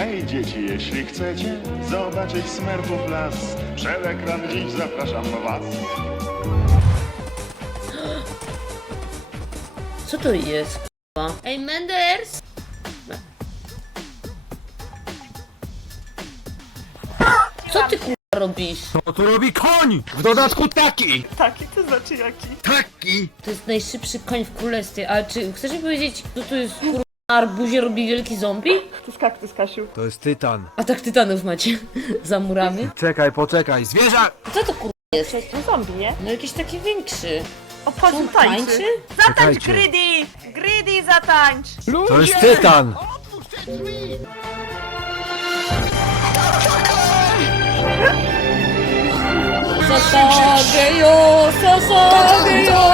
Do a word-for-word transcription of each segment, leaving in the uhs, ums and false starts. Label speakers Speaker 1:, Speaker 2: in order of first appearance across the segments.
Speaker 1: Hej dzieci, jeśli chcecie zobaczyć Smurfów las, przed ekran dziś zapraszam was.
Speaker 2: Co to jest, k***a? Ej, Menders! Co ty, k***a, robisz?
Speaker 3: Co tu robi koń? W dodatku taki!
Speaker 4: Taki to znaczy jaki?
Speaker 3: Taki!
Speaker 2: To jest najszybszy koń w królestwie, ale czy chcesz mi powiedzieć, kto to jest, k***a, na arbuzie robi wielki zombie?
Speaker 4: To jest kaktus, Kasiu.
Speaker 3: To jest tytan.
Speaker 2: A tak tytanów macie za murami?
Speaker 3: Czekaj, poczekaj, zwierzak!
Speaker 2: A co to, k***a, jest?
Speaker 4: To zombie, nie?
Speaker 2: No jakiś taki większy.
Speaker 4: O, patrz,
Speaker 2: On
Speaker 4: tańczy.
Speaker 2: tańczy?
Speaker 4: Zatańcz,
Speaker 3: Czekajcie.
Speaker 4: Greedy! Greedy, zatańcz!
Speaker 3: To jest tytan!
Speaker 2: Sasageyo, Sasageyo!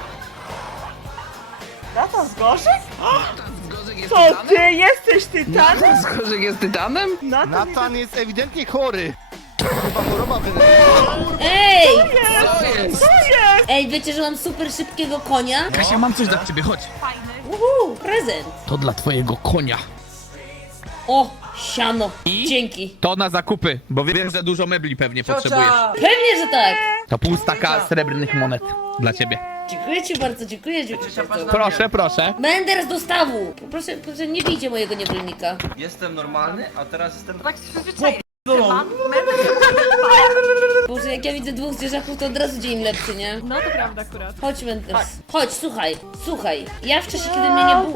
Speaker 4: Natan Zgorzek? Co, ty jesteś tytanem?
Speaker 5: Zgorzek jest tytanem?
Speaker 4: Natan,
Speaker 6: Natan jest ewidentnie chory. Chyba choroba wynajęła.
Speaker 2: Ej!
Speaker 5: Co jest?
Speaker 2: Ej, wiecie, że mam super szybkiego konia?
Speaker 5: Kasia, mam coś dla ciebie, chodź.
Speaker 2: Uhu, prezent.
Speaker 5: To dla twojego konia.
Speaker 2: O, siano.
Speaker 5: I?
Speaker 2: Dzięki.
Speaker 5: To na zakupy, bo wiem, że dużo mebli pewnie potrzebujesz.
Speaker 2: Pewnie, że tak.
Speaker 5: To pół staka srebrnych monet dla ciebie.
Speaker 2: Dziękuję ci bardzo, dziękuję ci bardzo.
Speaker 5: Proszę, proszę.
Speaker 2: Mender z dostawu. Proszę, proszę, nie bijcie mojego niewolnika.
Speaker 7: Jestem normalny, a teraz jestem...
Speaker 4: tak się przyzwyczaiłem.
Speaker 2: Boże, jak ja widzę dwóch zwierzaków, to od razu dzień lepszy, nie?
Speaker 4: No to prawda akurat.
Speaker 2: Chodź, Menders. Chodź, słuchaj, słuchaj. Ja w czasie, kiedy mnie nie było...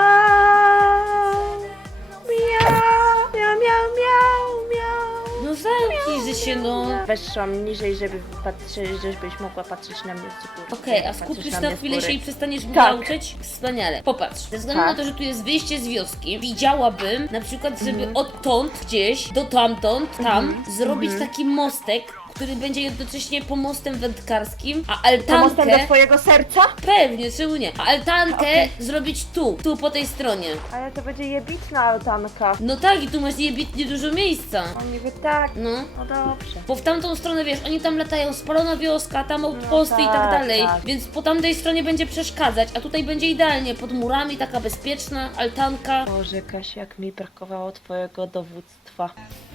Speaker 4: Miau, miau, miau, miau, miau.
Speaker 2: No zamknij się, no.
Speaker 4: Weszłam niżej, żeby patrzeć, żebyś mogła patrzeć na mnie z góry.
Speaker 2: Okej, a
Speaker 4: Patrzeć
Speaker 2: skupisz
Speaker 4: na
Speaker 2: na
Speaker 4: mnie z
Speaker 2: chwilę
Speaker 4: góry.
Speaker 2: się i przestaniesz mnie
Speaker 4: Tak.
Speaker 2: nauczyć? Wspaniale. Popatrz, ze względu
Speaker 4: Tak.
Speaker 2: na to, że tu jest wyjście z wioski, widziałabym na przykład, żeby odtąd gdzieś do tamtąd, tam, zrobić taki mostek, który będzie jednocześnie pomostem wędkarskim, a
Speaker 4: Pomostem do
Speaker 2: altankę...
Speaker 4: twojego serca?
Speaker 2: Pewnie, czemu nie? A altankę
Speaker 4: Okej.
Speaker 2: zrobić tu, tu po tej stronie.
Speaker 4: Ale to będzie jebitna altanka.
Speaker 2: No tak, i tu masz niebitnie dużo miejsca.
Speaker 4: On niby tak.
Speaker 2: No.
Speaker 4: No dobrze.
Speaker 2: Bo w tamtą stronę, wiesz, oni tam latają, spalona wioska, tam outposty i tak
Speaker 4: tak,
Speaker 2: dalej,
Speaker 4: tak.
Speaker 2: więc po tamtej stronie będzie przeszkadzać, a tutaj będzie idealnie, pod murami, taka bezpieczna altanka.
Speaker 4: Boże, Kasia, jak mi brakowało twojego dowództwa.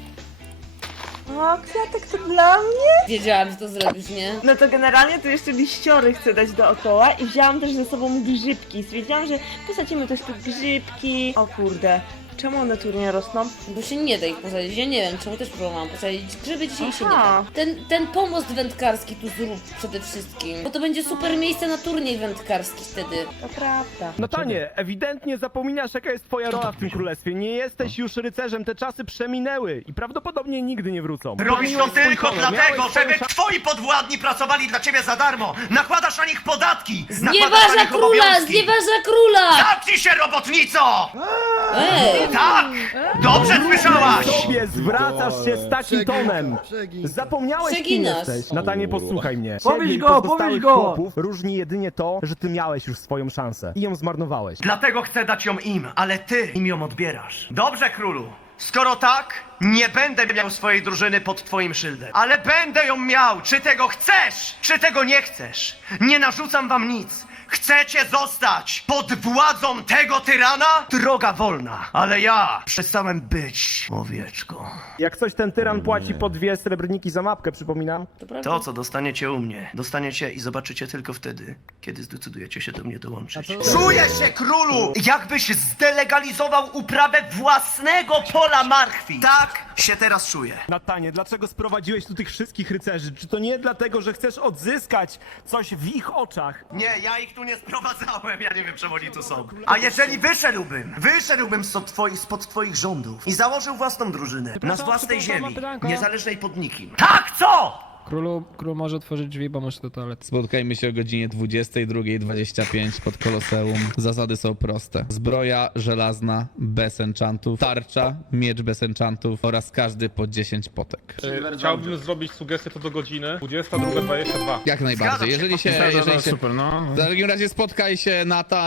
Speaker 4: O, kwiatek to dla mnie?
Speaker 2: Wiedziałam, że to zrobisz, nie?
Speaker 4: No to generalnie to jeszcze liściory chcę dać dookoła i wzięłam też ze sobą grzybki. Stwierdziłam, że posadzimy też tu grzybki. O kurde, czemu one tu nie rosną?
Speaker 2: Bo się nie da ich posadzić, ja nie wiem, czemu też próbowałam posadzić grzyby, dzisiaj się nie
Speaker 4: Aha.
Speaker 2: da. Ten, ten pomost wędkarski tu zrób przede wszystkim, bo to będzie super miejsce na turniej wędkarski wtedy.
Speaker 4: To prawda.
Speaker 8: Natanie, ewidentnie zapominasz, jaka jest twoja rola w tym królestwie. Nie jesteś już rycerzem, te czasy przeminęły i prawdopodobnie nigdy nie wrócą.
Speaker 9: Robisz to
Speaker 8: Broniłeś swój
Speaker 9: tylko
Speaker 8: honor,
Speaker 9: dlatego,
Speaker 8: miałeś
Speaker 9: żeby
Speaker 8: swoją
Speaker 9: twoi podwładni pracowali dla ciebie za darmo! Nakładasz na nich podatki! Nakładasz na
Speaker 2: Znieważa
Speaker 9: nich
Speaker 2: króla,
Speaker 9: obowiązki!
Speaker 2: znieważa króla!
Speaker 9: Zamknij się, robotnico!
Speaker 2: Ej!
Speaker 9: Tak! Dobrze słyszałaś!
Speaker 8: sobie zwracasz się z takim tonem. Zapomniałeś, kim
Speaker 2: Przeginasz.
Speaker 8: jesteś. Natanie, posłuchaj mnie.
Speaker 6: Powiedz
Speaker 8: Ciebie i
Speaker 6: go,
Speaker 8: pozostałych
Speaker 6: powiedz go.
Speaker 8: chłopów różni jedynie to, że ty miałeś już swoją szansę i ją zmarnowałeś.
Speaker 9: Dlatego chcę dać ją im, ale ty im ją odbierasz. Dobrze, królu. Skoro tak, nie będę miał swojej drużyny pod twoim szyldem. Ale będę ją miał, czy tego chcesz, czy tego nie chcesz. Nie narzucam wam nic. Chcecie zostać pod władzą tego tyrana? Droga wolna. Ale ja przestałem być owieczką.
Speaker 8: Jak coś, ten tyran płaci po dwie srebrniki za mapkę, przypominam.
Speaker 2: To prawda.
Speaker 9: To, co dostaniecie u mnie, dostaniecie i zobaczycie tylko wtedy, kiedy zdecydujecie się do mnie dołączyć. Czuję się, królu, jakbyś zdelegalizował uprawę własnego pola marchwi. Tak się teraz czuję.
Speaker 8: Natanie, dlaczego sprowadziłeś tu tych wszystkich rycerzy? Czy to nie dlatego, że chcesz odzyskać coś w ich oczach?
Speaker 9: Nie, ja ich tu nie sprowadzałem, ja nie wiem, czemu oni tu są. A jeżeli wyszedłbym, wyszedłbym spod twoich, spod twoich rządów i założył własną drużynę, na własnej ziemi, niezależnej pod nikim. Tak, co?
Speaker 10: Królu, król może otworzyć drzwi, bo muszę do toalety.
Speaker 5: Spotkajmy się o godzinie dwudziestej drugiej dwadzieścia pięć pod Koloseum. Zasady są proste. Zbroja żelazna bez enchantów, tarcza, miecz bez enchantów oraz każdy po dziesięć potek.
Speaker 10: Chciałbym zrobić sugestię to do godziny dwudziesta druga dwadzieścia dwa.
Speaker 5: Jak najbardziej. Jeżeli się, jeżeli się...
Speaker 10: Super, no.
Speaker 5: W takim razie spotkaj się, Natan,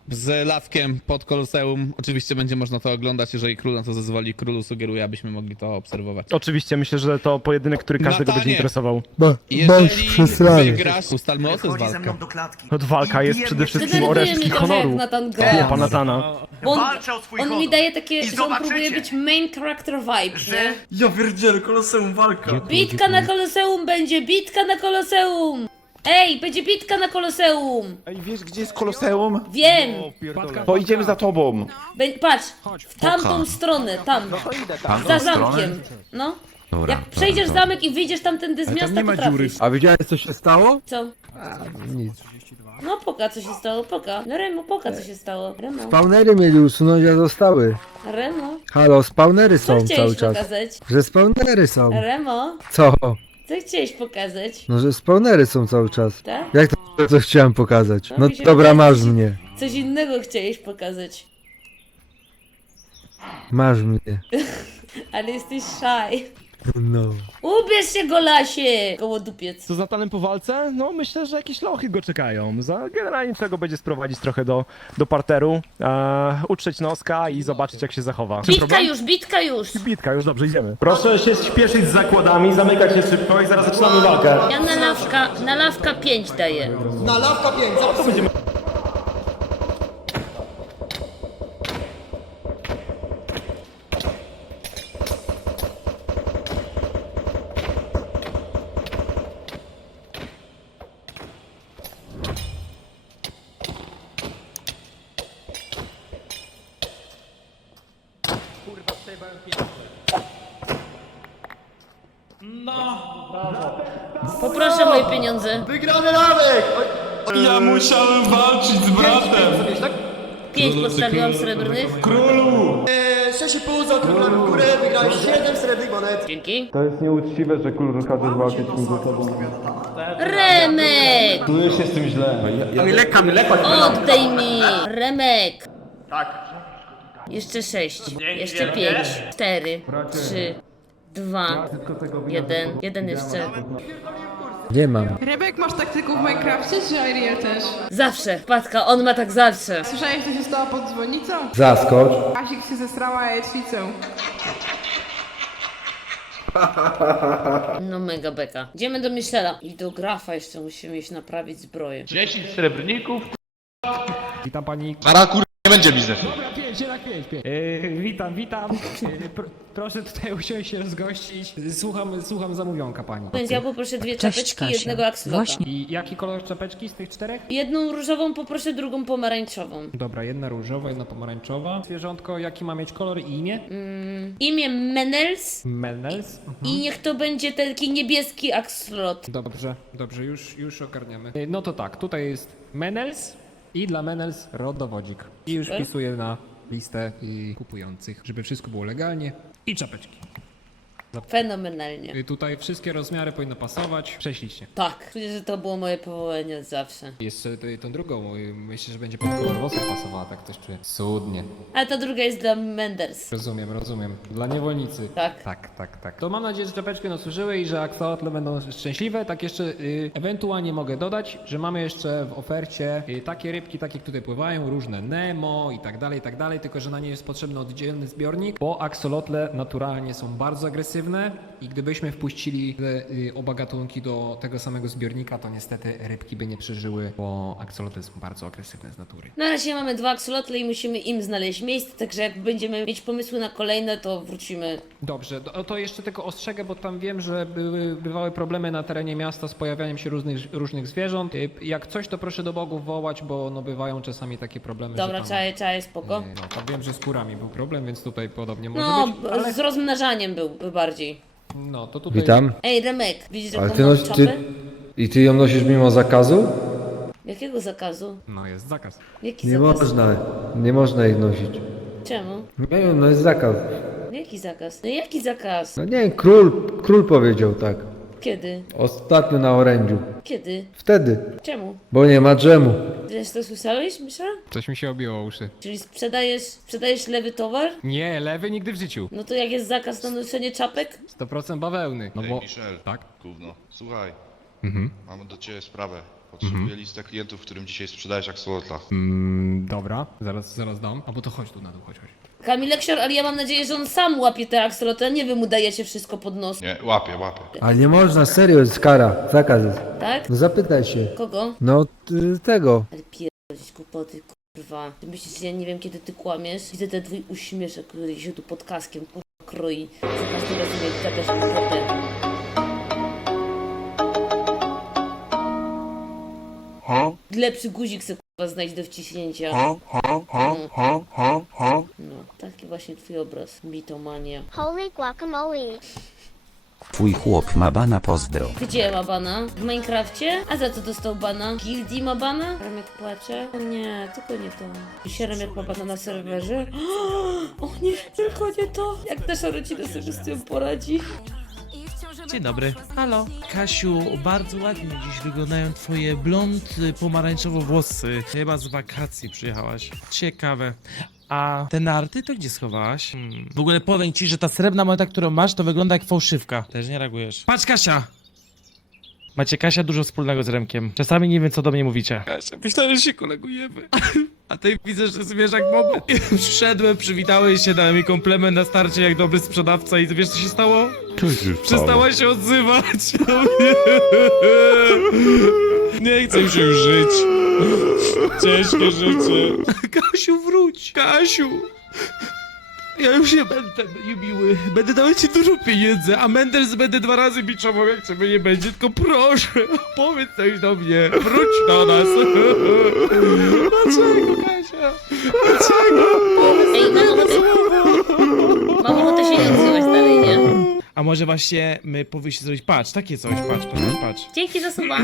Speaker 5: z lawkiem pod Koloseum. Oczywiście będzie można to oglądać, jeżeli król na to zezwoli. Królu sugeruję, abyśmy mogli to obserwować.
Speaker 8: Oczywiście, myślę, że to pojedynek, który każdego
Speaker 5: Natanie.
Speaker 8: będzie interesował.
Speaker 5: Jeżeli wygrasz, ustalmy o co jest
Speaker 9: Chodzi ze
Speaker 5: walka.
Speaker 9: mną do klatki.
Speaker 8: No, walka
Speaker 9: I
Speaker 8: jest
Speaker 9: bije
Speaker 8: przede
Speaker 9: mnie
Speaker 8: wszystkim o
Speaker 2: Denerwuje
Speaker 8: resztki
Speaker 2: mnie trochę,
Speaker 8: honoru.
Speaker 2: jak Nathan
Speaker 8: Chłopa
Speaker 2: gra.
Speaker 8: Natana.
Speaker 2: Bo on,
Speaker 9: Walczę o swój
Speaker 2: on
Speaker 9: honor.
Speaker 2: mi daje takie,
Speaker 9: I
Speaker 2: że on próbuje
Speaker 9: zobaczycie,
Speaker 2: być main character vibe,
Speaker 9: że
Speaker 2: nie?
Speaker 7: Ja pierdzielę, koloseum walka.
Speaker 2: Bitka na Koloseum będzie, bitka na Koloseum! Ej, będzie bitka na Koloseum!
Speaker 6: Ej, wiesz gdzie jest Koloseum?
Speaker 2: Wiem!
Speaker 6: To idziemy za tobą.
Speaker 2: Bę patrz, w tamtą stronę, tam, za zamkiem. No. Jak przejdziesz zamek i wyjdziesz tamtędy z miasta, to trafisz.
Speaker 3: A widziałeś co się stało?
Speaker 2: Co?
Speaker 3: Nic.
Speaker 2: No poka, co się stało, poka. No Remo, poka, co się stało. Remo,
Speaker 3: Spawnery mieli usunąć, a zostały.
Speaker 2: Remo.
Speaker 3: Halo, spawnery
Speaker 2: Co
Speaker 3: są cały
Speaker 2: chciałeś
Speaker 3: czas.
Speaker 2: pokazać?
Speaker 3: Że spawnery są.
Speaker 2: Remo,
Speaker 3: Co?
Speaker 2: co chciałeś pokazać?
Speaker 3: No, że spawnery są cały czas.
Speaker 2: Tak?
Speaker 3: Jak to co chciałem pokazać?
Speaker 2: No,
Speaker 3: No
Speaker 2: mi się
Speaker 3: dobra,
Speaker 2: wydaje,
Speaker 3: masz
Speaker 2: że-
Speaker 3: mnie.
Speaker 2: Coś innego chciałeś pokazać.
Speaker 3: Masz mnie.
Speaker 2: Ale jesteś shy.
Speaker 3: No.
Speaker 2: Ubierz się, golasie! Gołodupiec.
Speaker 8: Co za tanem po walce? No myślę, że jakieś lochy go czekają. Za generalnie trzeba go będzie sprowadzić trochę do, do parteru, e, utrzeć noska i zobaczyć jak się zachowa.
Speaker 2: Bitka już, bitka już!
Speaker 8: Bitka, już dobrze, idziemy. Proszę się śpieszyć z zakładami, zamykać się szybko i zaraz zaczynamy walkę.
Speaker 2: Ja na lawka, na lawka pięć daję. Poproszę moje pieniądze.
Speaker 6: Wygrany Lawek!
Speaker 7: Ja musiałem walczyć z bratem.
Speaker 2: Pięć postawiłam srebrnych.
Speaker 6: sześć i pół za króla w górę, wygrałeś siedem srebrnych monet.
Speaker 2: Dzięki.
Speaker 8: To jest nieuczciwe, że król każe walczyć z tobą.
Speaker 2: Remek!
Speaker 8: Czuję się z tym źle.
Speaker 7: Leka, leka.
Speaker 2: Oddaj mi! Remek! Tak. Jeszcze sześć. Jeszcze pięć. Cztery. Trzy. Dwa. Jeden. Jeden jeszcze.
Speaker 3: Nie mam.
Speaker 11: Rebek, masz taktyków w Minecrafcie, czy Ariel też?
Speaker 2: Zawsze. Wpadka, on ma tak zawsze.
Speaker 11: Słyszałeś, co się stało pod dzwonnicą?
Speaker 3: Zaskocz.
Speaker 11: Asik się zesrała jajecznicą.
Speaker 2: No mega beka. Idziemy do Michela. I do Grafa jeszcze musimy iść naprawić zbroję.
Speaker 10: dziesięć srebrników.
Speaker 8: Witam pani.
Speaker 10: Para kur... nie będzie biznesu.
Speaker 8: Pięć, jednak pięć, pięć. Yy, witam, witam. Yy, pr proszę tutaj usiąść się rozgościć. Słucham, słucham zamówionka pani.
Speaker 2: Więc ja poproszę dwie czapeczki i jednego akslota.
Speaker 8: I jaki kolor czapeczki z tych czterech?
Speaker 2: Jedną różową poproszę, drugą pomarańczową.
Speaker 8: Dobra, jedna różowa, jedna pomarańczowa. Zwierzątko, jaki ma mieć kolor i imię?
Speaker 2: Mm, imię Menels
Speaker 8: Menels.
Speaker 2: i niech to będzie taki niebieski akslot.
Speaker 8: Dobrze, dobrze, już, już ogarniamy. Yy, No to tak, tutaj jest Menels i dla Menels rodowodzik. I już
Speaker 2: Super.
Speaker 8: wpisuję na listę y, kupujących, żeby wszystko było legalnie. I czapeczki.
Speaker 2: Fenomenalnie.
Speaker 8: Y, Tutaj wszystkie rozmiary powinny pasować. Prześlicznie.
Speaker 2: Tak, czuję, że to było moje powołanie od zawsze.
Speaker 8: Jeszcze y, tą drugą, y, myślę, że będzie pod kolor włosów pasowała, tak też czuję. Cudnie.
Speaker 2: A ta druga jest dla Menders.
Speaker 8: Rozumiem, rozumiem. Dla niewolnicy.
Speaker 2: Tak.
Speaker 8: Tak, tak, tak. To mam nadzieję, że czapeczki nas służyły i że aksolotle będą szczęśliwe. Tak jeszcze y, ewentualnie mogę dodać, że mamy jeszcze w ofercie y, takie rybki, takie, które tutaj pływają, różne Nemo i tak dalej, i tak dalej, tylko że na nie jest potrzebny oddzielny zbiornik, bo aksolotle naturalnie są bardzo agresywne i gdybyśmy wpuścili te y, oba gatunki do tego samego zbiornika, to niestety rybki by nie przeżyły, bo aksolotle są bardzo agresywne z natury.
Speaker 2: Na razie mamy dwa aksolotle i musimy im znaleźć miejsce, także jak będziemy mieć pomysły na kolejne, to wrócimy.
Speaker 8: Dobrze, to, to jeszcze tylko ostrzegę, bo tam wiem, że były, bywały problemy na terenie miasta z pojawianiem się różnych, różnych zwierząt. Y, Jak coś, to proszę do bogów wołać, bo no, bywają czasami takie problemy,
Speaker 2: Dobra,
Speaker 8: że tam,
Speaker 2: czaję, czaję, spoko.
Speaker 8: y, no, tam wiem, że z kurami był problem, więc tutaj podobnie może
Speaker 2: No,
Speaker 8: być, ale
Speaker 2: z rozmnażaniem był by bardziej.
Speaker 8: no, to tutaj...
Speaker 3: Witam.
Speaker 2: Ej, Remek, widzisz
Speaker 3: Ale
Speaker 2: jaką
Speaker 3: ty
Speaker 2: mam
Speaker 3: noś,
Speaker 2: czapę?
Speaker 3: ty... I ty ją nosisz mimo zakazu?
Speaker 2: Jakiego zakazu?
Speaker 8: No, jest zakaz.
Speaker 2: Jaki
Speaker 3: Nie
Speaker 2: zakaz?
Speaker 3: można. Nie można ich nosić.
Speaker 2: Czemu?
Speaker 3: Nie wiem, no jest zakaz.
Speaker 2: Jaki zakaz? No jaki zakaz?
Speaker 3: No nie wiem, król, król powiedział tak.
Speaker 2: Kiedy?
Speaker 3: Ostatnio na orędziu.
Speaker 2: Kiedy?
Speaker 3: Wtedy.
Speaker 2: Czemu?
Speaker 3: Bo nie ma dżemu.
Speaker 2: Wiesz, to słyszałeś, Misza?
Speaker 8: Coś mi się obiło o uszy.
Speaker 2: Czyli sprzedajesz, sprzedajesz lewy towar?
Speaker 8: Nie, lewy nigdy w życiu.
Speaker 2: No to jak jest zakaz na noszenie czapek?
Speaker 8: sto procent bawełny. No bo...
Speaker 12: Michel,
Speaker 8: Tak?
Speaker 12: gówno, słuchaj,
Speaker 8: Mhm.
Speaker 12: mamy do ciebie sprawę
Speaker 10: Potrzebuję listę klientów, którym dzisiaj sprzedajesz aksolotla.
Speaker 8: Mm, dobra, zaraz, zaraz dam. Albo to chodź tu na dół, chodź, chodź.
Speaker 2: Kamileksior, ale ja mam nadzieję, że on sam łapie te aksolotl, a nie wy mu dajecie wszystko pod nos,
Speaker 10: Nie, łapię, łapię.
Speaker 3: Ale nie można, serio, jest kara, zakaz jest.
Speaker 2: tak?
Speaker 3: No zapytaj się.
Speaker 2: Kogo?
Speaker 3: No ty, tego.
Speaker 2: Ale pierdolić głupoty, kurwa. Ty myślisz, że ja nie wiem, kiedy ty kłamiesz? Widzę ten twój uśmieszek, który się tu pod kaskiem kurwa kroi. Za każdym razem jak gadasz głupotę. Lepszy guzik se kurwa znajdź do wciśnięcia. No, taki właśnie twój obraz. Bitomania.
Speaker 12: Holy guacamole.
Speaker 13: Twój chłop ma bana, pozdro.
Speaker 2: Gdzie ma bana? W Minecrafcie? A za co dostał bana? Gildii ma bana? Remek płacze? O nie, tylko nie to. I się Remek ma bana na serwerze? O nie, tylko nie to. Jak nasza rodzina sobie z tym poradzi?
Speaker 14: Dzień dobry. Halo. Kasiu, bardzo ładnie dziś wyglądają twoje blond, pomarańczowo włosy. Chyba z wakacji przyjechałaś. Ciekawe. A te narty to gdzie schowałaś? Hmm. W ogóle powiem ci, że ta srebrna moneta, którą masz, to wygląda jak fałszywka. Też nie reagujesz. Patrz, Kasia! Macie, Kasia, dużo wspólnego z Remkiem. Czasami nie wiem, co do mnie mówicie. Kasia, myślałem, że się kolegujemy. A ty widzę, że zmierz jak moment. Przyszedłem, przywitałeś się, dałem mi komplement na starcie jak dobry sprzedawca i wiesz, co się stało? Przestała się odzywać. Nie chcę się już żyć. Ciężkie życie. Kasiu, wróć. Kasiu. Ja już nie będę miły. Będę dawać ci dużo pieniędzy, a Mendels będę dwa razy biczował, jak ciebie nie będzie. Tylko proszę, powiedz coś do mnie. Wróć do nas. Dlaczego, Kasia? Dlaczego?
Speaker 2: Ej, mam ochotę... Mam ochotę się nie odzywać dalej, nie?
Speaker 14: A może właśnie my powinniśmy zrobić, patrz, takie coś, patrz, patrz, patrz.
Speaker 2: Dzięki za suba.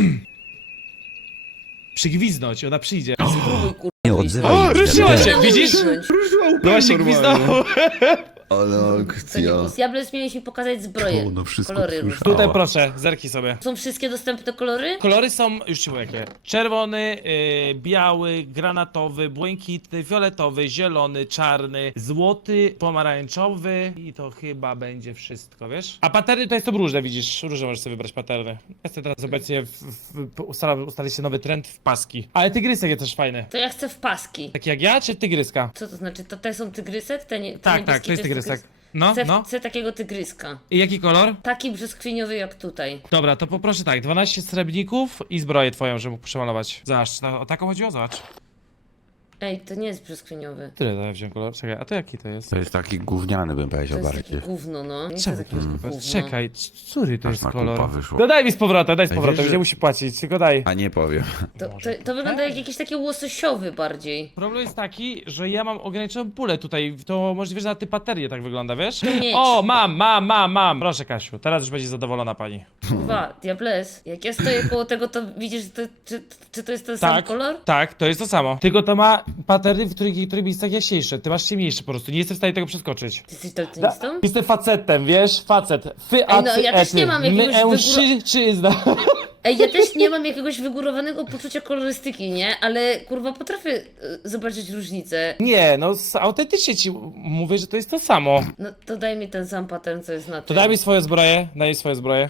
Speaker 14: Przygwizdnąć, ona przyjdzie.
Speaker 2: Spróbuj, kurwa.
Speaker 13: Nie
Speaker 2: wyjść.
Speaker 13: odzywaj się.
Speaker 14: Ruszyła się,
Speaker 2: Nie
Speaker 14: widzisz?
Speaker 2: uniknąć.
Speaker 14: No właśnie gwizdnął.
Speaker 6: Ale
Speaker 2: To nie plus. Diables miałeś mi pokazać zbroję. Kolory różne.
Speaker 14: Tutaj proszę, zerknij sobie.
Speaker 2: Są wszystkie dostępne kolory?
Speaker 14: Kolory są, już ci mówię jakie. Czerwony, yy, biały, granatowy, błękitny, fioletowy, zielony, czarny, złoty, pomarańczowy i to chyba będzie wszystko, wiesz? A paterny to jest to różne, widzisz, różne możesz sobie wybrać paterny. Ja chcę teraz obecnie w, w, ustala, ustali się nowy trend w paski. Ale tygrysek jest też fajny.
Speaker 2: To ja chcę w paski.
Speaker 14: Tak jak ja, czy tygryska?
Speaker 2: Co to znaczy? To te są tygrysek? Te nie, te
Speaker 14: Tak,
Speaker 2: niebieskie
Speaker 14: tak, to jest tygrysek.
Speaker 2: tygrys?
Speaker 14: No,
Speaker 2: Chcę,
Speaker 14: no.
Speaker 2: chcę takiego tygryska.
Speaker 14: I jaki kolor?
Speaker 2: Taki brzoskwiniowy jak tutaj.
Speaker 14: Dobra, to poproszę tak, dwanaście srebrników i zbroję twoją, żeby mógł przemalować. Zobacz, no, o taką chodziło? Zobacz.
Speaker 2: Ej, to nie jest brzoskwiniowy.
Speaker 14: Tyle to ja wziąłem kolor. Czekaj, a to jaki to jest?
Speaker 13: To jest taki gówniany, bym
Speaker 2: To
Speaker 13: powiedział
Speaker 2: jest
Speaker 13: bardziej.
Speaker 2: takie gówno, no. Nie
Speaker 14: Czemu
Speaker 2: chcę
Speaker 14: to
Speaker 2: takiego
Speaker 14: jest
Speaker 2: gówno.
Speaker 14: Czekaj, który to
Speaker 13: Aż
Speaker 14: jest
Speaker 13: na
Speaker 14: kolor?
Speaker 13: kupa wyszło.
Speaker 14: No daj mi z powrotem, daj z
Speaker 13: Ej,
Speaker 14: powrotem,
Speaker 13: wiesz,
Speaker 14: nie
Speaker 13: że-
Speaker 14: musi płacić, tylko daj.
Speaker 13: A nie powiem.
Speaker 2: To, to, to wygląda jak jakiś taki łososiowy bardziej.
Speaker 14: Problem jest taki, że ja mam ograniczoną pulę tutaj, to możliwe, że na ty paterię tak wygląda, wiesz?
Speaker 2: mieć.
Speaker 14: O, mam, mam, mam, mam. Proszę, Kasiu, teraz już będzie zadowolona pani.
Speaker 2: Dwa, Diables. Jak ja stoję koło tego, to widzisz, że to, czy, czy to jest ten sam
Speaker 14: Tak,
Speaker 2: kolor?
Speaker 14: tak, to jest to samo. Tylko to ma patery, w których, w których miejscach jaśniejsze. Ty masz ciemniejsze po prostu, nie jestem w stanie tego przeskoczyć.
Speaker 2: Ty jesteś daltonistą?
Speaker 14: Jestem facetem, wiesz? Facet. Fy, a,
Speaker 2: Ej, no,
Speaker 14: cy,
Speaker 2: ja też
Speaker 14: ety.
Speaker 2: nie mam jakiegoś
Speaker 14: My, e,
Speaker 2: wygóra-
Speaker 14: szy, czy, zna.
Speaker 2: Ej, ja też nie mam jakiegoś wygórowanego poczucia kolorystyki, nie? Ale kurwa potrafię y, zobaczyć różnicę.
Speaker 14: Nie, no s- autentycznie ci mówię, że to jest to samo.
Speaker 2: No to daj mi ten sam pattern, co jest na
Speaker 14: To
Speaker 2: tym.
Speaker 14: daj mi swoje zbroje, daj mi swoje zbroje.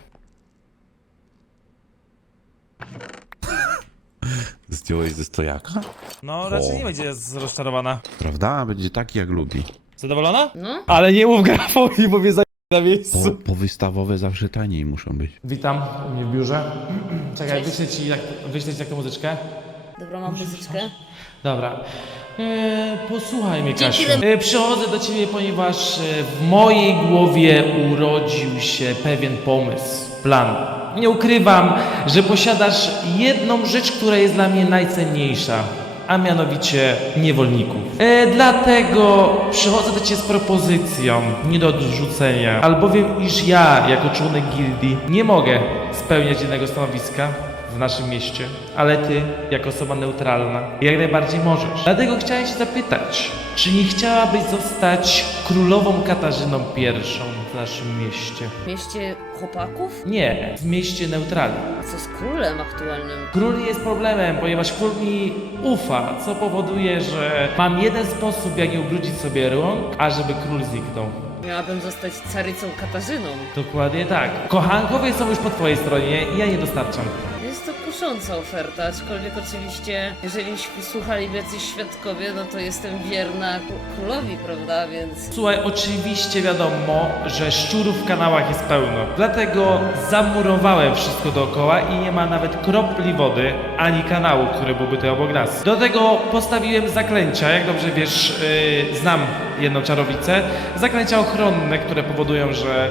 Speaker 13: Zdjąłeś ze stojaka?
Speaker 14: No, raczej
Speaker 13: O.
Speaker 14: nie będzie rozczarowana.
Speaker 13: Prawda? Będzie taki jak lubi.
Speaker 14: Zadowolona?
Speaker 2: No.
Speaker 14: Ale nie mów grafowi, bo mnie za na miejscu.
Speaker 13: Po, powystawowe zawsze taniej muszą być.
Speaker 14: Witam u mnie w biurze. Czekaj,
Speaker 2: Cześć.
Speaker 14: wyślę ci, jak, wyślę ci taką muzyczkę.
Speaker 2: Dobra, mam muzyczkę.
Speaker 14: Dobra. Eee, posłuchaj mnie,
Speaker 2: Dzięki,
Speaker 14: Kasiu. Eee, przychodzę do ciebie, ponieważ e, w mojej głowie urodził się pewien pomysł, plan. Nie ukrywam, że posiadasz jedną rzecz, która jest dla mnie najcenniejsza, a mianowicie niewolników. E, dlatego przychodzę do ciebie z propozycją, nie do odrzucenia, albowiem iż ja, jako członek gildii, nie mogę spełniać jednego stanowiska w naszym mieście, ale ty, jako osoba neutralna, jak najbardziej możesz. Dlatego chciałem się zapytać, czy nie chciałabyś zostać królową Katarzyną pierwszą w naszym mieście?
Speaker 2: W mieście chłopaków?
Speaker 14: Nie, w mieście neutralnym.
Speaker 2: A co z królem aktualnym?
Speaker 14: Król jest problemem, ponieważ król mi ufa, co powoduje, że mam jeden sposób, jak nie ubrudzić sobie rąk, ażeby król zniknął.
Speaker 2: Miałabym zostać carycą Katarzyną.
Speaker 14: Dokładnie tak. Kochankowie są już po twojej stronie i ja nie dostarczam.
Speaker 2: Jest to kusząca oferta, aczkolwiek oczywiście, jeżeli słuchali jacyś świadkowie, no to jestem wierna królowi, prawda, więc...
Speaker 14: Słuchaj, oczywiście wiadomo, że szczurów w kanałach jest pełno. Dlatego zamurowałem wszystko dookoła i nie ma nawet kropli wody, ani kanału, który byłby tutaj obok nas. Do tego postawiłem zaklęcia, jak dobrze wiesz, yy, znam jedną czarownicę. Zaklęcia ochronne, które powodują, że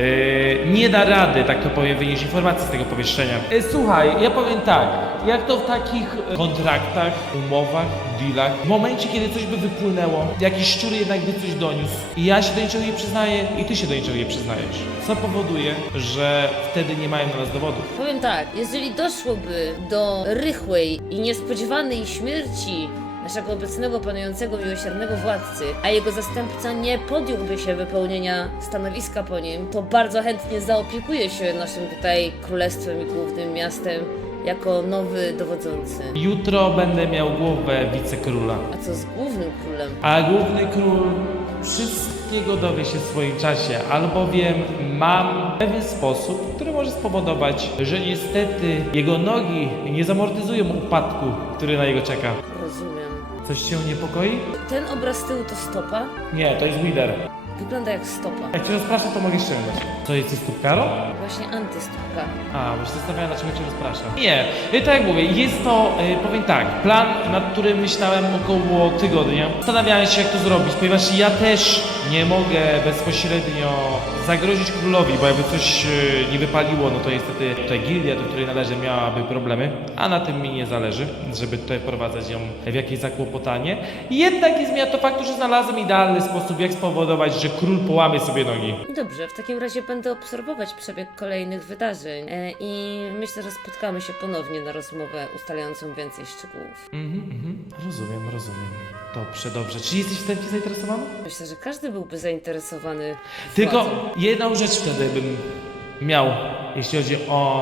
Speaker 14: yy, nie da rady, tak to powiem, wynieść informacji z tego pomieszczenia. Yy, słuchaj, ja powiem tak, jak to w takich kontraktach, umowach, dealach, w momencie, kiedy coś by wypłynęło, jakiś szczur jednak by coś doniósł i ja się do niczego nie przyznaję i ty się do niczego nie przyznajesz, co powoduje, że wtedy nie mają na nas dowodów.
Speaker 2: Powiem tak, jeżeli doszłoby do rychłej i niespodziewanej śmierci naszego obecnego panującego miłosiernego władcy, a jego zastępca nie podjąłby się wypełnienia stanowiska po nim, to bardzo chętnie zaopiekuje się naszym tutaj królestwem i głównym miastem jako nowy dowodzący.
Speaker 14: Jutro będę miał głowę wicekróla,
Speaker 2: A co z głównym królem?
Speaker 14: a główny król wszystkiego dowie się w swoim czasie, albowiem mam pewien sposób, który może spowodować, że niestety jego nogi nie zamortyzują upadku, który na niego czeka.
Speaker 2: Rozumiem.
Speaker 14: Coś cię niepokoi?
Speaker 2: Ten obraz z tyłu to stopa?
Speaker 14: Nie, to jest Wither.
Speaker 2: Wygląda jak stopa.
Speaker 14: Jak cię rozprasza, to mogę ściągnąć. Co, jest stópkaro?
Speaker 2: Właśnie antystópka.
Speaker 14: A, bo się zastanawiałem, dlaczego cię rozprasza. Nie, y, tak jak mówię, jest to, y, powiem tak, plan, nad którym myślałem około tygodnia. Zastanawiałem się, jak to zrobić, ponieważ ja też nie mogę bezpośrednio zagrozić królowi, bo jakby coś y, nie wypaliło, no to niestety tutaj gildia, do której należy, miałaby problemy, a na tym mi nie zależy, żeby tutaj prowadzać ją w jakieś zakłopotanie. Jednak nie zmienia to faktu, że znalazłem idealny sposób, jak spowodować, że król połamie sobie nogi.
Speaker 2: Dobrze, w takim razie będę obserwować przebieg kolejnych wydarzeń e, i myślę, że spotkamy się ponownie na rozmowę ustalającą więcej szczegółów.
Speaker 14: Mhm, mhm, rozumiem, rozumiem. Dobrze, dobrze. Czy jesteś wstępnie zainteresowany?
Speaker 2: Myślę, że każdy byłby zainteresowany
Speaker 14: Tylko
Speaker 2: władzą.
Speaker 14: jedną rzecz wtedy bym miał, jeśli chodzi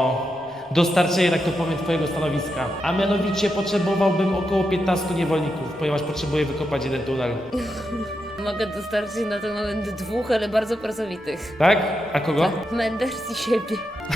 Speaker 14: o dostarczenie, tak to powiem, twojego stanowiska. A mianowicie potrzebowałbym około piętnastu niewolników, ponieważ potrzebuję wykopać jeden tunel.
Speaker 2: Mogę dostarczyć na ten moment dwóch, ale bardzo pracowitych.
Speaker 14: Tak? A kogo?
Speaker 2: Menders i siebie.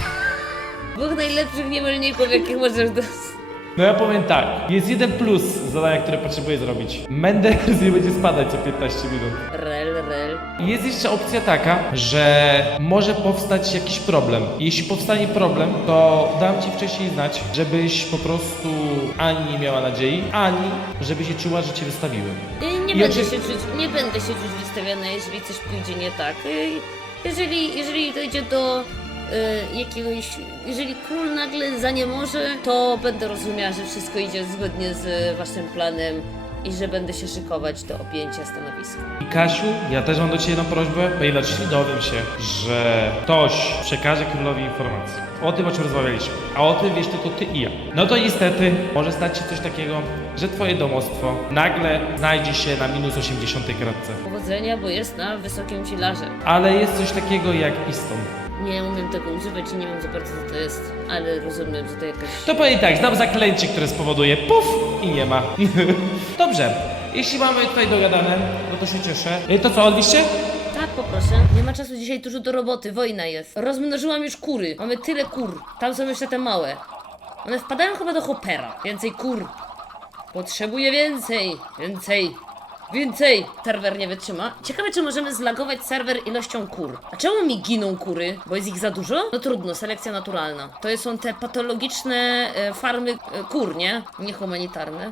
Speaker 2: Dwóch najlepszych niewolników, jakich możesz dostać.
Speaker 14: No ja powiem tak, jest jeden plus zadania, które potrzebuję zrobić. Menders nie będzie spadać co piętnaście minut.
Speaker 2: Rel, rel.
Speaker 14: Jest jeszcze opcja taka, że może powstać jakiś problem. Jeśli powstanie problem, to dam ci wcześniej znać, żebyś po prostu ani nie miała nadziei, ani żeby się czuła, że cię wystawiłem.
Speaker 2: Y, Nie
Speaker 14: I
Speaker 2: będę
Speaker 14: oczy-
Speaker 2: się czuć, nie będę się czuć wystawiana, jeżeli coś pójdzie nie tak. Y, Jeżeli, jeżeli dojdzie do y, jakiegoś, jeżeli król nagle zaniemoże, to będę rozumiała, że wszystko idzie zgodnie z waszym planem i że będę się szykować do objęcia stanowiska.
Speaker 14: I Kasiu, ja też mam do ciebie jedną prośbę, ponieważ jeśli dowiem się, że ktoś przekaże królowi informację o tym, o czym rozmawialiśmy, a o tym wiesz tylko ty i ja, no to niestety może stać się coś takiego, że twoje domostwo nagle znajdzie się na minus osiemdziesiątej kratce.
Speaker 2: Powodzenia, bo jest na wysokim filarze.
Speaker 14: Ale jest coś takiego jak piston.
Speaker 2: Nie umiem tego używać i nie wiem za bardzo co to jest, ale rozumiem, że to jakaś...
Speaker 14: To powiem tak, znam zaklęcie, które spowoduje puf i nie ma. Dobrze, jeśli mamy tutaj dogadane, no to się cieszę. Y, To co, odliście?
Speaker 2: Tak, poproszę. Nie ma czasu dzisiaj dużo do roboty, wojna jest. Rozmnożyłam już kury. Mamy tyle kur. Tam są jeszcze te małe. One wpadają chyba do hopera. Więcej kur. Potrzebuję więcej. Więcej. Więcej. Serwer nie wytrzyma. Ciekawe, czy możemy zlagować serwer ilością kur. A czemu mi giną kury? Bo jest ich za dużo? No trudno, selekcja naturalna. To są te patologiczne e, farmy e, kur, nie? Niehumanitarne.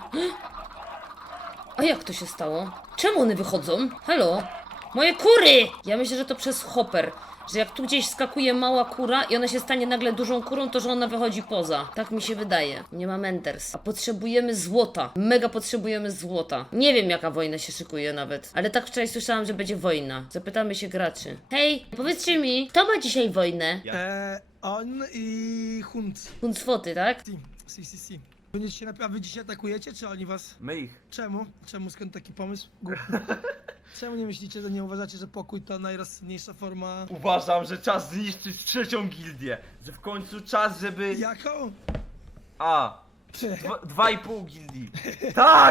Speaker 2: A jak to się stało? Czemu one wychodzą? Halo? Moje kury! Ja myślę, że to przez hopper. Że jak tu gdzieś skakuje mała kura i ona się stanie nagle dużą kurą, to że ona wychodzi poza. Tak mi się wydaje. Nie ma Menders. A potrzebujemy złota. Mega potrzebujemy złota. Nie wiem, jaka wojna się szykuje nawet. Ale tak wczoraj słyszałam, że będzie wojna. Zapytamy się graczy. Hej, powiedzcie mi, kto ma dzisiaj wojnę?
Speaker 6: Eee, on i Hunt.
Speaker 2: Huncwoty, tak?
Speaker 6: Si, si, si. Będziecie się naprawdę dzisiaj atakujecie, czy oni was?
Speaker 9: My ich.
Speaker 6: Czemu? Czemu, skąd taki pomysł? Głupi. Czemu nie myślicie, że nie uważacie, że pokój to najrozsądniejsza forma...
Speaker 9: Uważam, że czas zniszczyć trzecią gildię. Że w końcu czas, żeby...
Speaker 6: Jaką?
Speaker 9: A. Dwa, dwa i pół gildii. Tak!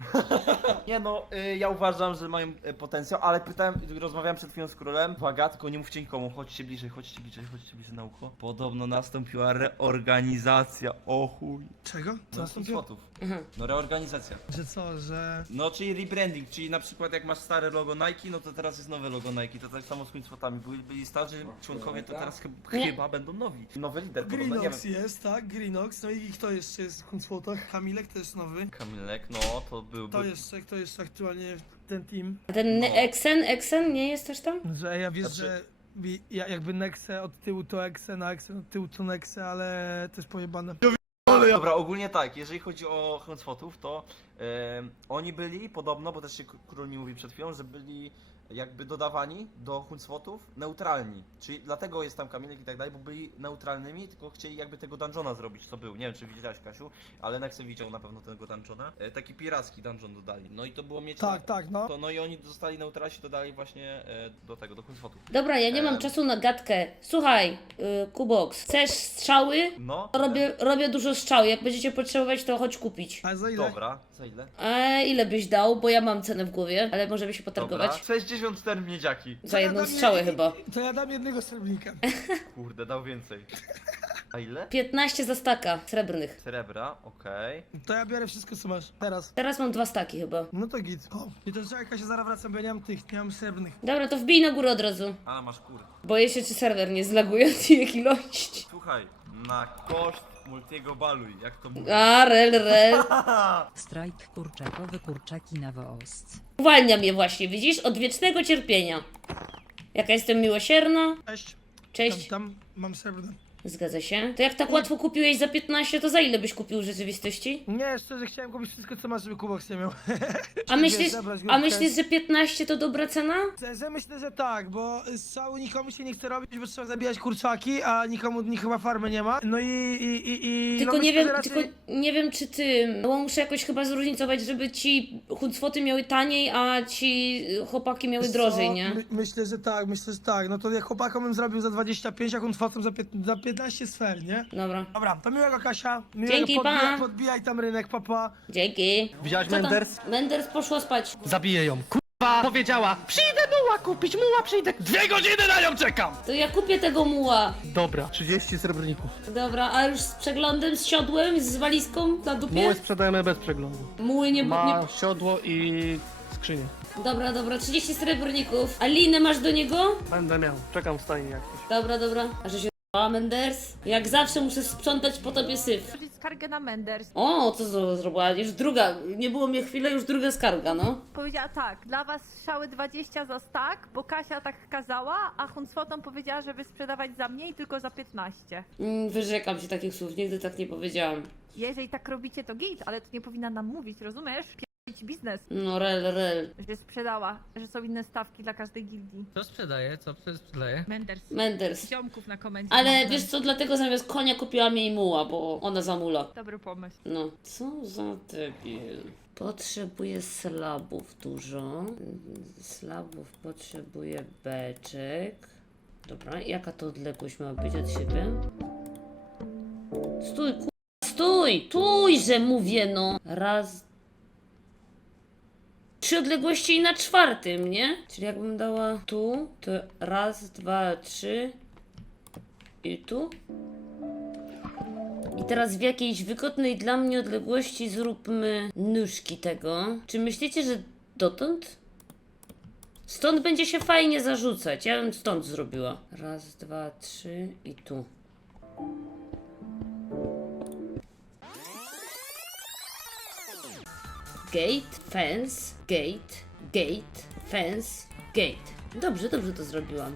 Speaker 9: Nie no, y, ja uważam, że mają y, potencjał, ale pytałem, rozmawiałem przed chwilą z królem. Uwaga, tylko nie mówcie nikomu, chodźcie bliżej, chodźcie bliżej, chodźcie bliżej na ucho. Podobno nastąpiła reorganizacja, o chuj.
Speaker 6: Czego? Co
Speaker 9: No,
Speaker 6: nastąpiło?
Speaker 9: spotów. No reorganizacja.
Speaker 6: Że co, że...
Speaker 9: No czyli rebranding, czyli na przykład jak masz stare logo Nike, no to teraz jest nowe logo Nike, to tak samo z Queensfotami. Byli, byli starzy członkowie, to teraz chyba,
Speaker 2: Nie.
Speaker 9: chyba będą nowi. Nowy lider, podobno, nie wiem.
Speaker 6: Greenox jest, tak? Greenox. No i kto jeszcze jest w Huncwotach? Kamilek to jest nowy.
Speaker 9: Kamilek, no to byłby...
Speaker 6: To jeszcze, kto jeszcze aktualnie ten team?
Speaker 2: A ten
Speaker 9: No.
Speaker 2: Exen, Exen nie jest też tam?
Speaker 6: Że ja wiesz,
Speaker 9: Znaczy-
Speaker 6: że wi- ja, jakby Nexe od tyłu to Exe, na Exe od tyłu to Nexe, ale to jest pojebane.
Speaker 9: Dobra, ogólnie tak, jeżeli chodzi o Huncwotów, to em, oni byli podobno, bo też się k- król mi mówi przed chwilą, że byli jakby dodawani do Huncwotów neutralni. Czyli dlatego jest tam Kamilek i tak dalej, bo byli neutralnymi, tylko chcieli jakby tego dungeona zrobić, co był. Nie wiem, czy widziałaś, Kasiu, ale Nexe widział na pewno tego dungeona. E, taki piracki dungeon dodali. No i to było mieć...
Speaker 6: Tak, tak, no.
Speaker 9: To, no i oni zostali neutralsi, dodali właśnie e, do tego, do Huncwotów.
Speaker 2: Dobra, ja nie mam
Speaker 9: Em.
Speaker 2: czasu na gadkę. Słuchaj, yy, Kubox, chcesz strzały?
Speaker 9: No,
Speaker 2: Robię, robię dużo strzał. Jak będziecie potrzebować, to chodź kupić.
Speaker 6: A za ile?
Speaker 9: dobra, za ile?
Speaker 2: A ile byś dał? Bo ja mam cenę w głowie, ale możemy się
Speaker 9: Dobra,
Speaker 2: potargować.
Speaker 9: sześćdziesiąt cztery miedziaki.
Speaker 2: Za jedną
Speaker 6: Ja dam
Speaker 2: strzałę
Speaker 6: je-
Speaker 2: chyba.
Speaker 6: To ja dam jednego srebrnika.
Speaker 9: Kurde, dał więcej. A ile?
Speaker 2: piętnaście za staka srebrnych.
Speaker 9: Srebra, okej.
Speaker 6: To ja biorę wszystko co masz. Teraz.
Speaker 2: Teraz mam dwa staki chyba.
Speaker 6: No to git. O, i to czekaj, ja się zaraz wracam, bo ja nie mam tych, nie mam srebrnych.
Speaker 2: Dobra, to wbij na górę od razu.
Speaker 9: Ale masz kur.
Speaker 2: Boję się, czy serwer nie zlaguje od ich ilości.
Speaker 9: Słuchaj, na koszt multiego baluj, jak to mówię.
Speaker 2: A, rel, rel.
Speaker 12: Strajk kurczakowy, kurczaki na woosc.
Speaker 2: Uwalnia mnie właśnie, widzisz? Od wiecznego cierpienia. Jaka jestem miłosierna.
Speaker 6: Cześć.
Speaker 2: Cześć.
Speaker 6: Tam, tam mam srebrne.
Speaker 2: Zgadza się. To jak tak łatwo kupiłeś za piętnaście, to za ile byś kupił w rzeczywistości?
Speaker 6: Nie, szczerze chciałem kupić wszystko co masz, żeby Kubox nie miał.
Speaker 2: A myślisz,
Speaker 6: zabrać
Speaker 2: a
Speaker 6: grupkę.
Speaker 2: myślisz, że piętnaście to dobra cena?
Speaker 6: Szczerze myślę, że tak, bo z cału nikomu się nie chce robić, bo trzeba zabijać kurczaki, a nikomu nikt chyba farmy nie ma. No i... i, i, i
Speaker 2: Tylko
Speaker 6: no
Speaker 2: nie
Speaker 6: myślę,
Speaker 2: wiem,
Speaker 6: że raczej...
Speaker 2: tylko nie wiem czy ty, bo muszę jakoś chyba zróżnicować, żeby ci huncwoty miały taniej, a ci chłopaki miały
Speaker 6: Wiesz
Speaker 2: drożej,
Speaker 6: co?
Speaker 2: nie?
Speaker 6: My, myślę, że tak, myślę, że tak. No to jak chłopakom bym zrobił za dwadzieścia pięć, a Huncwotom za, pię- za piętnaście sfer, nie?
Speaker 2: Dobra.
Speaker 6: Dobra, to miłego Kasia. Miłego
Speaker 2: Dzięki, pa.
Speaker 6: podbijaj, podbijaj tam rynek, papa.
Speaker 2: Dzięki.
Speaker 9: Widziałaś
Speaker 2: Co tam?
Speaker 9: Menders?
Speaker 2: Menders poszła spać.
Speaker 9: Zabiję ją. Kurwa, powiedziała. Przyjdę muła kupić, muła przyjdę. Dwie godziny na nią czekam.
Speaker 2: To ja kupię tego muła.
Speaker 9: Dobra, trzydzieści srebrników.
Speaker 2: Dobra, a już z przeglądem, z siodłem, z walizką na dupie?
Speaker 9: sprzedajemy bez przeglądu.
Speaker 2: Muły nie... nie...
Speaker 9: siodło i skrzynię.
Speaker 2: Dobra, dobra, trzydzieści srebrników. A linę masz do niego?
Speaker 9: Będę miał. Czekam w stajni jak coś.
Speaker 2: Dobra, dobra. A że się a Menders? Jak zawsze muszę sprzątać po tobie syf.
Speaker 11: Skargę na Menders.
Speaker 2: O, co zro- zrobiła? Już druga. Nie było mnie chwilę, już druga skarga, no.
Speaker 11: Powiedziała tak, dla was strzały dwadzieścia za stak, bo Kasia tak kazała, a Huncwotom powiedziała, żeby sprzedawać za mniej, tylko za piętnaście.
Speaker 2: Mm, wyrzekam się takich słów, nigdy tak nie powiedziałam.
Speaker 11: Jeżeli tak robicie, to git, ale to nie powinna nam mówić, rozumiesz? Pierdolić biznes,
Speaker 2: No, rel, rel.
Speaker 11: że sprzedała, że są inne stawki dla każdej gildii.
Speaker 8: Co sprzedaje? Co sprzedaje?
Speaker 11: Menders.
Speaker 2: Menders.
Speaker 11: Ziomków na komendzie.
Speaker 2: Ale wiesz co, dlatego zamiast konia kupiłam jej muła, bo ona zamula.
Speaker 11: Dobry pomysł.
Speaker 2: No. Co za debil. Potrzebuję slabów dużo. Slabów potrzebuję beczek. Dobra, jaka to odległość ma być od siebie? Stój, ku... Stój! Stój, że mówię, no! Raz... Trzy odległości i na czwartym, nie? Czyli jakbym dała tu, to raz, dwa, trzy... I tu? I teraz w jakiejś wygodnej dla mnie odległości zróbmy nóżki tego. Czy myślicie, że dotąd? Stąd będzie się fajnie zarzucać. Ja bym stąd zrobiła. Raz, dwa, trzy i tu. Gate, fence, gate, gate, fence, gate. Dobrze, dobrze to zrobiłam.